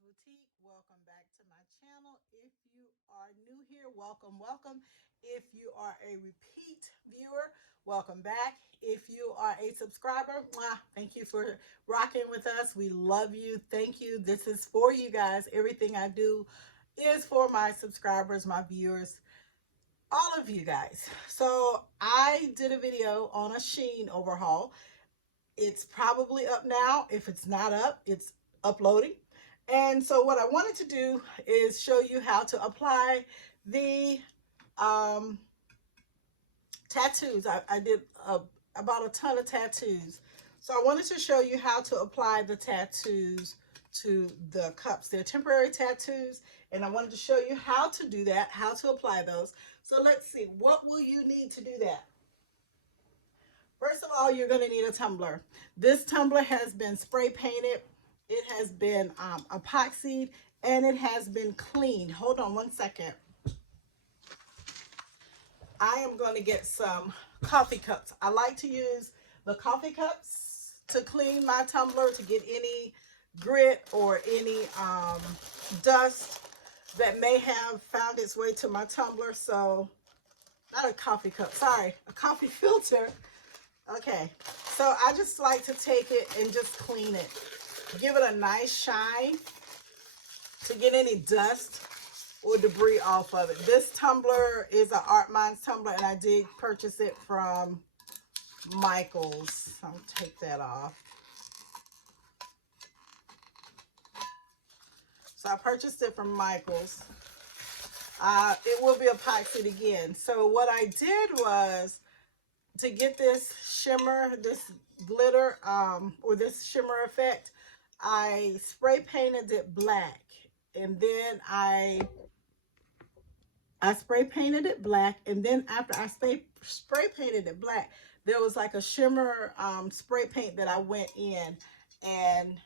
Boutique. Welcome back to my channel. If you are new here, welcome, welcome. If you are a repeat viewer, welcome back. If you are a subscriber, thank you for rocking with us. We love you. Thank you. This is for you guys. Everything I do is for my subscribers, my viewers, all of you guys. So I did a video on a Sheen overhaul. It's probably up now. If it's not up, it's uploading. And so what I wanted to do is show you how to apply the um, tattoos. I did about a ton of tattoos. So I wanted to show you how to apply the tattoos to the cups. They're temporary tattoos, and I wanted to show you how to do that, how to apply those. So let's see, what will you need to do that? First of all, you're going to need a tumbler. This tumbler has been spray painted. It has been epoxied, and it has been cleaned. Hold on one second. I am going to get some coffee cups. I like to use the coffee cups to clean my tumbler, to get any grit or any dust that may have found its way to my tumbler. So, not a coffee cup, sorry, a coffee filter. Okay, so I just like to take it and just clean it. Give it a nice shine to get any dust or debris off of it. This tumbler is an Art Minds tumbler, and I did purchase it from Michael's. I'll take that off. So I purchased it from Michael's. It will be epoxied again. So what I did was, to get this shimmer, this glitter, or this shimmer effect, I spray painted it black. And then I spray painted it black. And then after I spray painted it black, there was like a shimmer spray paint that I went in and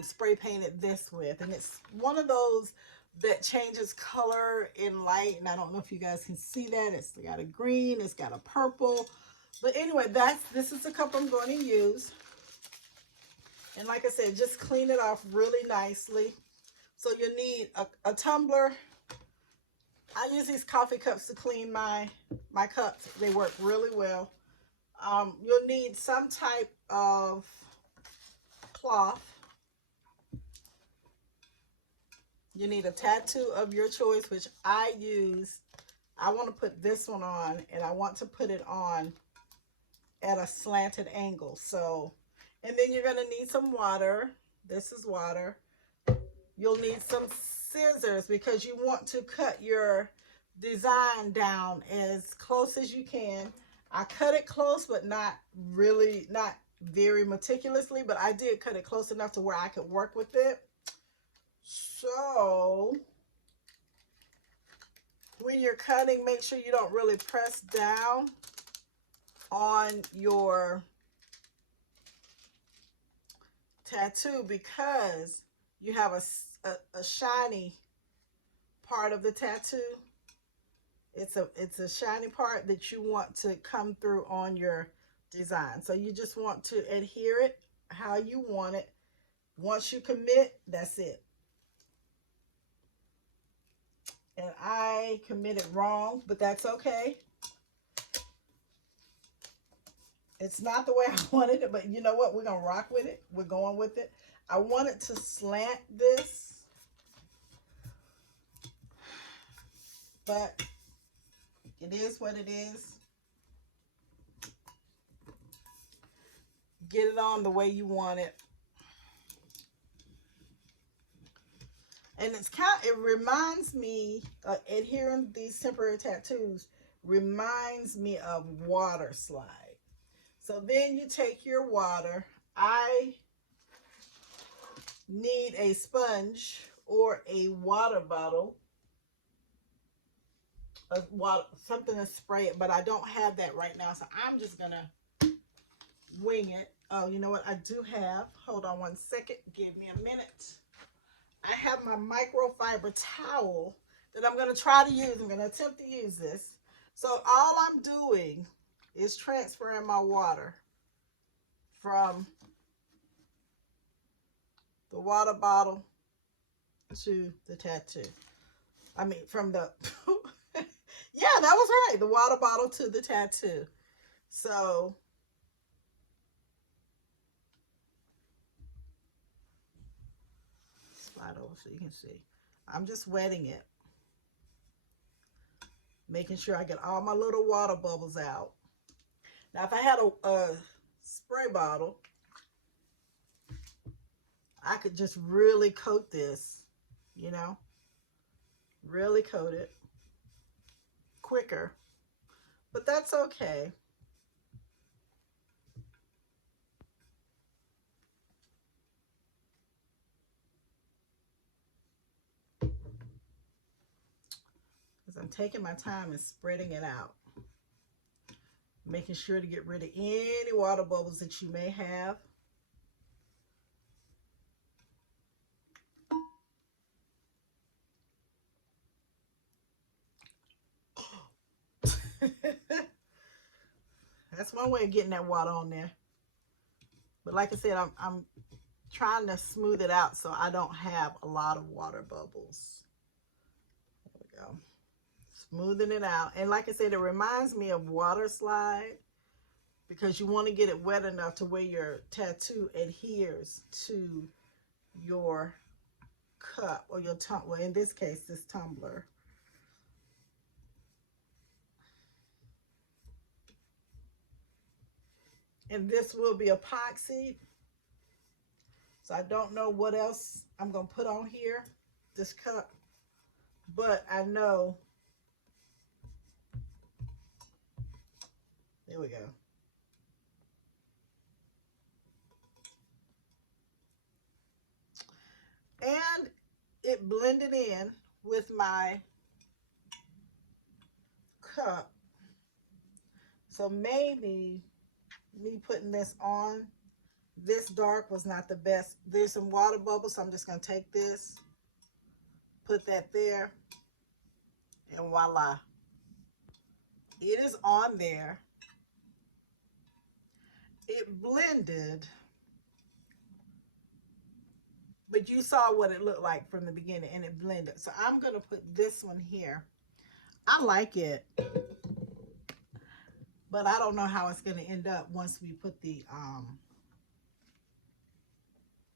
spray painted this with. And it's one of those that changes color in light, and I don't know if you guys can see that. It's got a green, it's got a purple, but anyway, this is the cup I'm going to use. And like I said, just clean it off really nicely. So you need a tumbler. I use these coffee cups to clean my cups. They work really well. You'll need some type of cloth. You need a tattoo of your choice, which I use. I want to put this one on, and I want to put it on at a slanted angle. So, and then you're going to need some water. This is water. You'll need some scissors because you want to cut your design down as close as you can. I cut it close, but not really, not very meticulously, but I did cut it close enough to where I could work with it. So when you're cutting, make sure you don't really press down on your tattoo, because you have a shiny part of the tattoo. It's a shiny part that you want to come through on your design. So you just want to adhere it how you want it. Once you commit, that's it. And I committed wrong, but that's okay. It's not the way I wanted it, but you know what? We're going to rock with it. We're going with it. I want it to slant this, but it is what it is. Get it on the way you want it. And it reminds me, adhering these temporary tattoos reminds me of water slide. So then you take your water. I need a sponge or a water bottle of water, something to spray it, but I don't have that right now, so I'm just gonna wing it. Oh, you know what I do have? Hold on one second. Give me a minute. I have my microfiber towel that I'm going to try to use. I'm going to attempt to use this. So all I'm doing is transferring my water from the water bottle to the tattoo. I mean, from the, yeah, that was right. The water bottle to the tattoo. So, slide over so you can see. I'm just wetting it. Making sure I get all my little water bubbles out. Now, if I had a spray bottle, I could just really coat this, you know, really coat it quicker, but that's okay. Because I'm taking my time and spreading it out. Making sure to get rid of any water bubbles that you may have. That's one way of getting that water on there. But like I said, I'm trying to smooth it out so I don't have a lot of water bubbles. There we go. Smoothing it out. And like I said, it reminds me of water slide, because you want to get it wet enough to where your tattoo adheres to your cup or your tumbler. Well, in this case, this tumbler. And this will be epoxy. So I don't know what else I'm going to put on here, this cup. But I know, there we go. And it blended in with my cup. So maybe me putting this on, this dark was not the best. There's some water bubbles, so I'm just going to take this, put that there, and voila. It is on there. It blended, but you saw what it looked like from the beginning, and it blended. So I'm going to put this one here. I like it, but I don't know how it's going to end up once we put the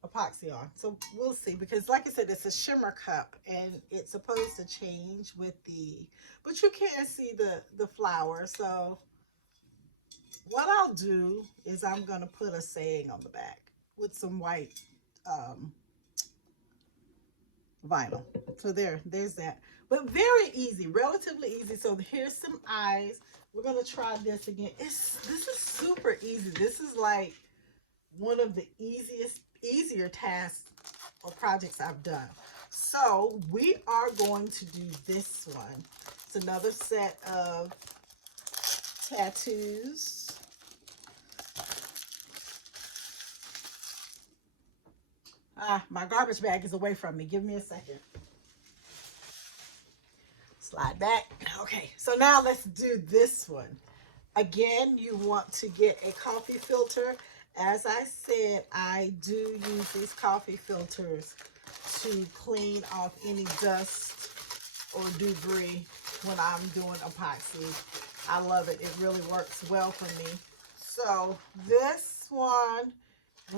epoxy on. So we'll see, because like I said, it's a shimmer cup and it's supposed to change with the, but you can't see the flower. So what I'll do is I'm going to put a saying on the back with some white vinyl. So there's that. But very easy, relatively easy. So here's some eyes. We're going to try this again. This is super easy. This is like one of the easier tasks or projects I've done. So we are going to do this one. It's another set of tattoos. My garbage bag is away from me. Give me a second. Slide back. Okay, so now let's do this one. Again, you want to get a coffee filter. As I said, I do use these coffee filters to clean off any dust or debris when I'm doing epoxy. I love it. It really works well for me. So this one,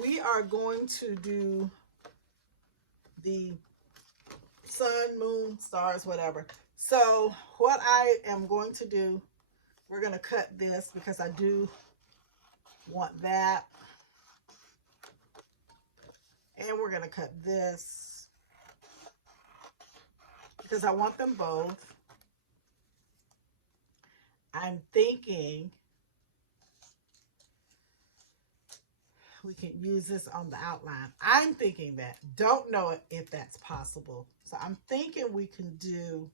we are going to do the sun, moon, stars, whatever. So what I am going to do, we're going to cut this because I do want that. And we're going to cut this because I want them both. I'm thinking we can use this on the outline. I'm thinking that. Don't know if that's possible. So I'm thinking we can do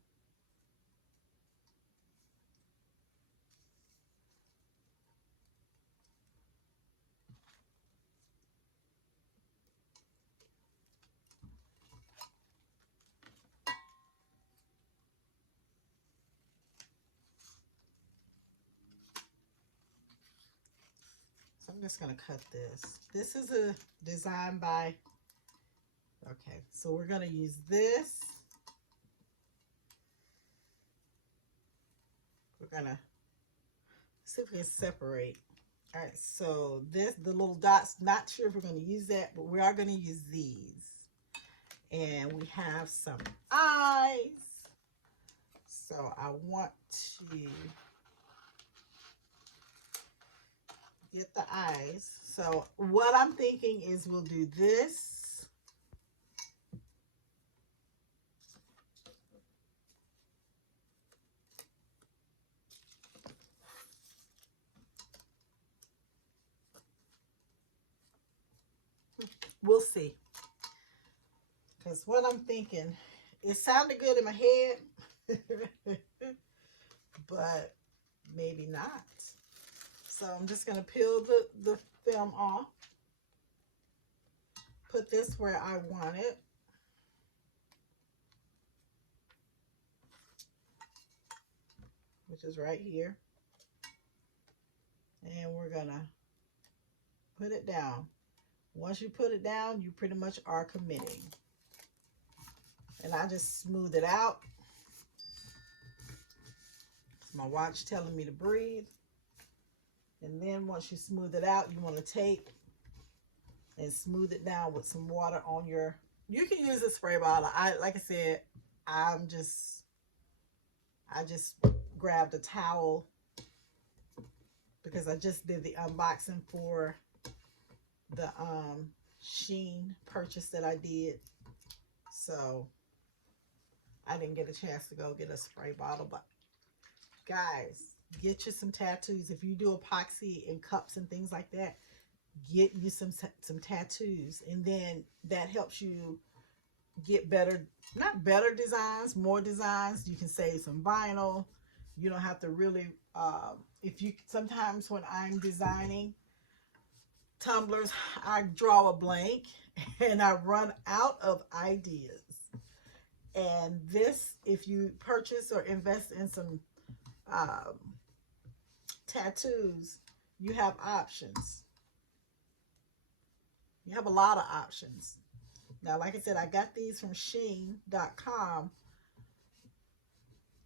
I'm just going to cut this. This is a design by Okay, so we're going to use this. We're going to see if we can separate. All right, so this, the little dots, not sure if we're going to use that, but we are going to use these. And we have some eyes. So I want to get the eyes. So what I'm thinking is we'll do this. We'll see. Because what I'm thinking, it sounded good in my head, but maybe not. So I'm just going to peel the film off. Put this where I want it. Which is right here. And we're going to put it down. Once you put it down, you pretty much are committing. And I just smooth it out. It's my watch telling me to breathe. And then once you smooth it out, you want to take and smooth it down with some water on your, you can use a spray bottle. Like I said, I just grabbed a towel because I just did the unboxing for the Sheen purchase that I did. So I didn't get a chance to go get a spray bottle, but guys, get you some tattoos. If you do epoxy and cups and things like that, get you some tattoos, and then that helps you get better, not better designs, more designs. You can save some vinyl. You don't have to really, if you, sometimes when I'm designing tumblers, I draw a blank and I run out of ideas. And this, if you purchase or invest in some tattoos, you have options. You have a lot of options. Now, like I said, I got these from Sheen.com,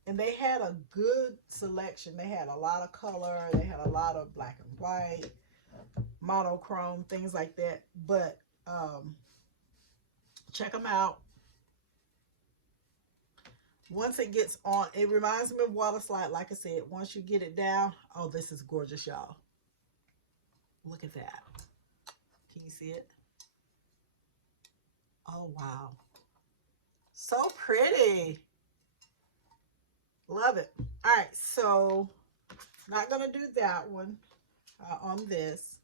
and they had a good selection. They had a lot of color. They had a lot of black and white, monochrome, things like that. But check them out. Once it gets on, it reminds me of water slide. Like I said, once you get it down, oh, this is gorgeous, y'all. Look at that. Can you see it? Oh, wow. So pretty. Love it. All right, so not going to do that one on this.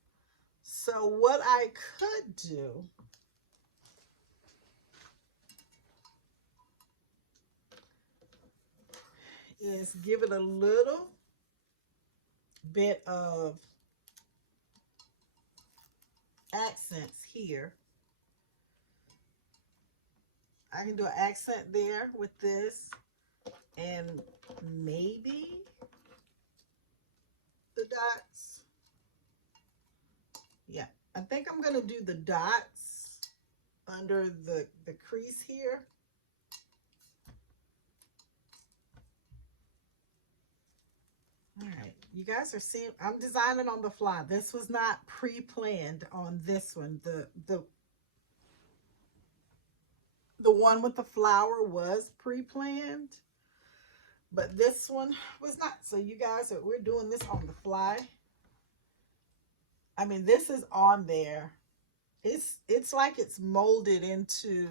So what I could do is give it a little bit of accents here. I can do an accent there with this, and maybe the dots. Yeah, I think I'm going to do the dots under the crease here. All right, you guys are seeing, I'm designing on the fly. This was not pre-planned on this one. The one with the flower was pre-planned, but this one was not. So you guys, we're doing this on the fly. I mean, this is on there. It's like it's molded into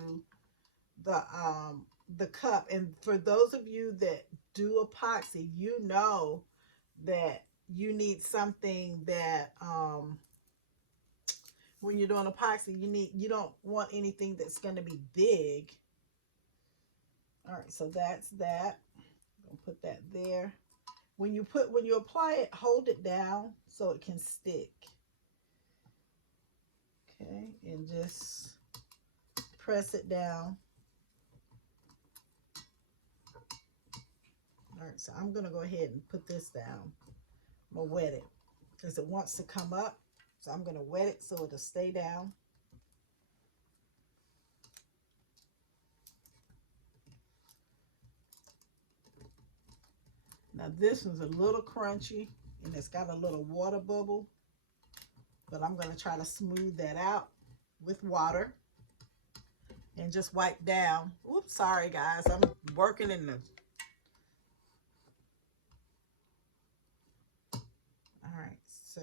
the cup. And for those of you that do epoxy, you know that you need something that when you're doing epoxy, you don't want anything that's going to be big. All right, so that's that. I'm gonna put that there. When you apply it, hold it down so it can stick. Okay, and just press it down. All right, so I'm gonna go ahead and put this down. I'm gonna wet it because it wants to come up. So I'm gonna wet it so it'll stay down. Now this one's a little crunchy and it's got a little water bubble, but I'm going to try to smooth that out with water and just wipe down. Oops, sorry guys, I'm working in the... All right, so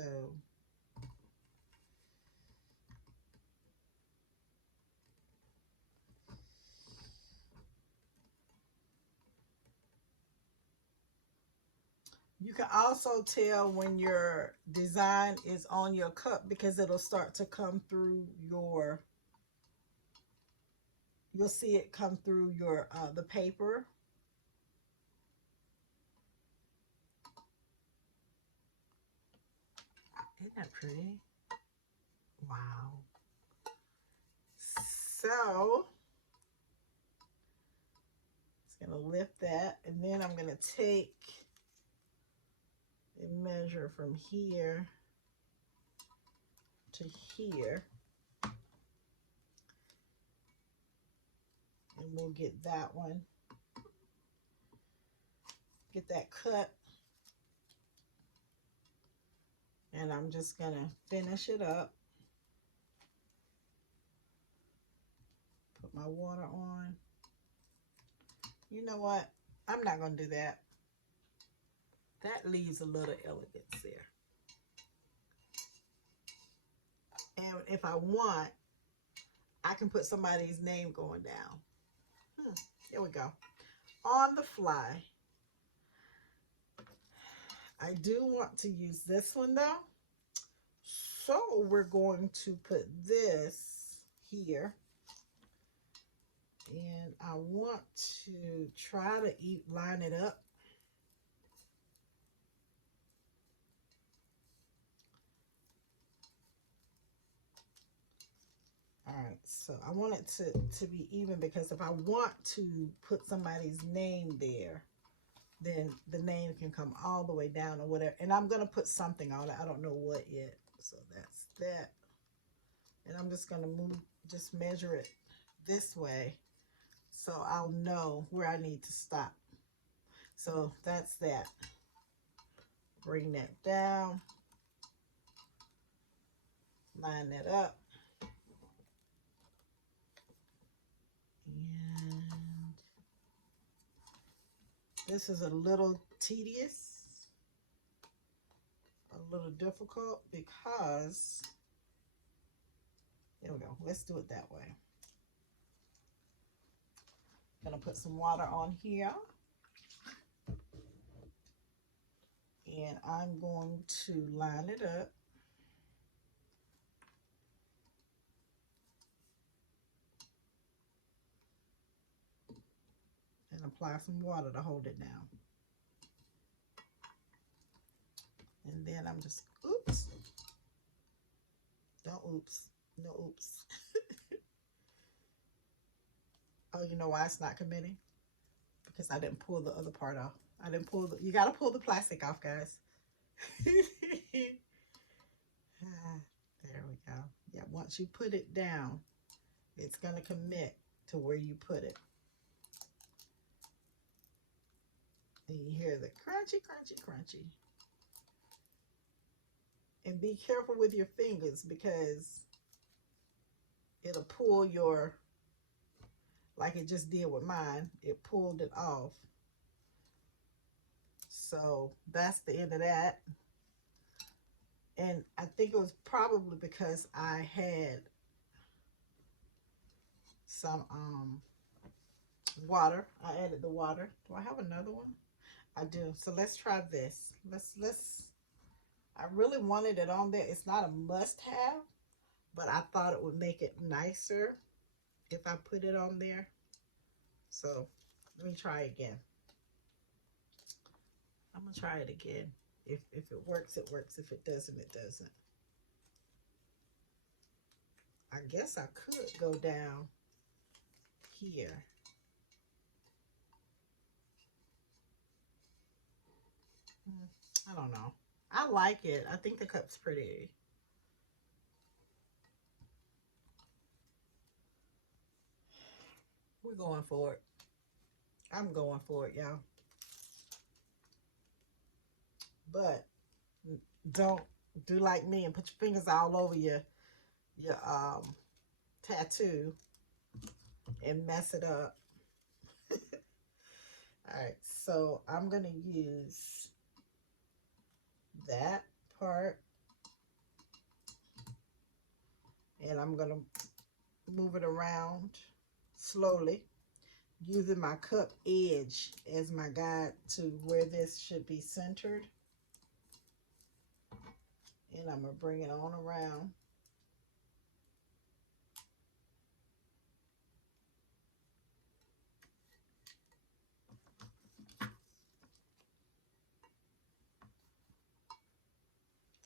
you can also tell when your design is on your cup because it'll start to come through your, you'll see it come through your the paper. Isn't that pretty? Wow. So it's gonna lift that, and then I'm gonna take and measure from here to here, and we'll get that one, get that cut, and I'm just gonna finish it up. Put my water on. You know what? I'm not gonna do that. That leaves a little elegance there. And if I want, I can put somebody's name going down. There we go. On the fly. I do want to use this one though. So we're going to put this here. And I want to try to line it up. All right, so I want it to be even, because if I want to put somebody's name there, then the name can come all the way down or whatever. And I'm going to put something on it. I don't know what yet. So that's that. And I'm just going to just measure it this way so I'll know where I need to stop. So that's that. Bring that down. Line that up. And this is a little tedious, a little difficult, because, there we go. Let's do it that way. Gonna put some water on here. And I'm going to line it up. And apply some water to hold it down. And then I'm just, oops. Don't oops. No oops. Oh, you know why it's not committing? Because I didn't pull the other part off. I didn't pull the, you gotta pull the plastic off, guys. There we go. Yeah, once you put it down, it's gonna commit to where you put it. And you hear the crunchy, crunchy, crunchy. And be careful with your fingers, because it'll pull your, like it just did with mine, it pulled it off. So that's the end of that. And I think it was probably because I had some water. I added the water. Do I have another one? I do. So let's try this. I really wanted it on there. It's not a must-have, but I thought it would make it nicer if I put it on there. So let me try again. I'm gonna try it again. If it works, it works. If it doesn't, it doesn't. I guess I could go down here. I don't know. I like it. I think the cup's pretty. We're going for it. I'm going for it, y'all. but don't do like me and put your fingers all over your tattoo and mess it up. All right, so I'm gonna use that part, and I'm gonna move it around slowly, using my cup edge as my guide to where this should be centered. And I'm gonna bring it on around.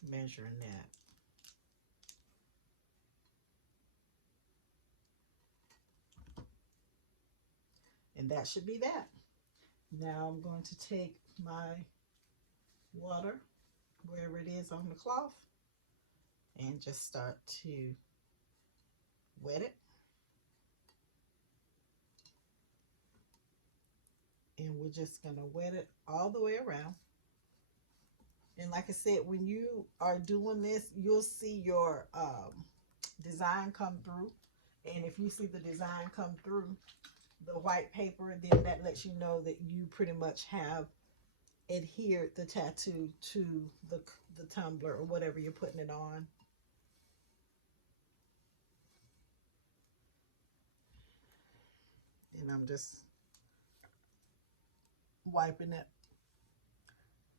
Measuring that. And that should be that. Now I'm going to take my water, wherever it is on the cloth, and just start to wet it. And we're just going to wet it all the way around. And like I said, when you are doing this, you'll see your design come through. And if you see the design come through the white paper, then that lets you know that you pretty much have adhered the tattoo to the tumbler or whatever you're putting it on. And I'm just wiping it.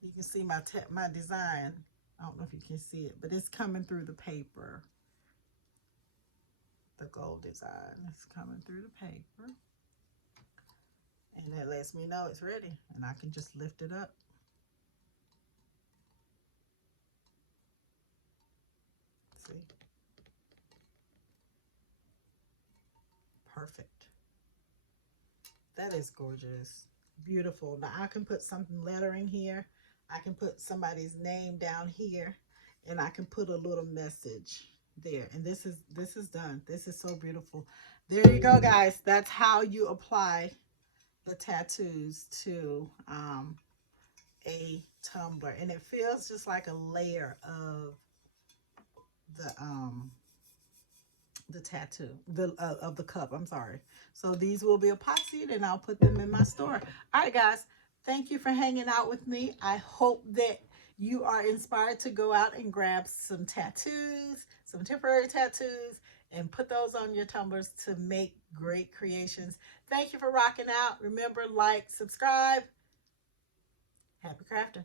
You can see my design. I don't know if you can see it, but it's coming through the paper. The gold design is coming through the paper. And that lets me know it's ready. And I can just lift it up. See? Perfect. That is gorgeous. Beautiful. Now I can put something lettering here. I can put somebody's name down here. And I can put a little message there. And this is done. This is so beautiful. There you go, guys. That's how you apply the tattoos to a tumbler. And it feels just like a layer of the tattoo, of the cup, I'm sorry. So these will be epoxied and I'll put them in my store. All right, guys, thank you for hanging out with me. I hope that you are inspired to go out and grab some tattoos, some temporary tattoos, and put those on your tumblers to make great creations. Thank you for rocking out. Remember, like, subscribe. Happy crafting.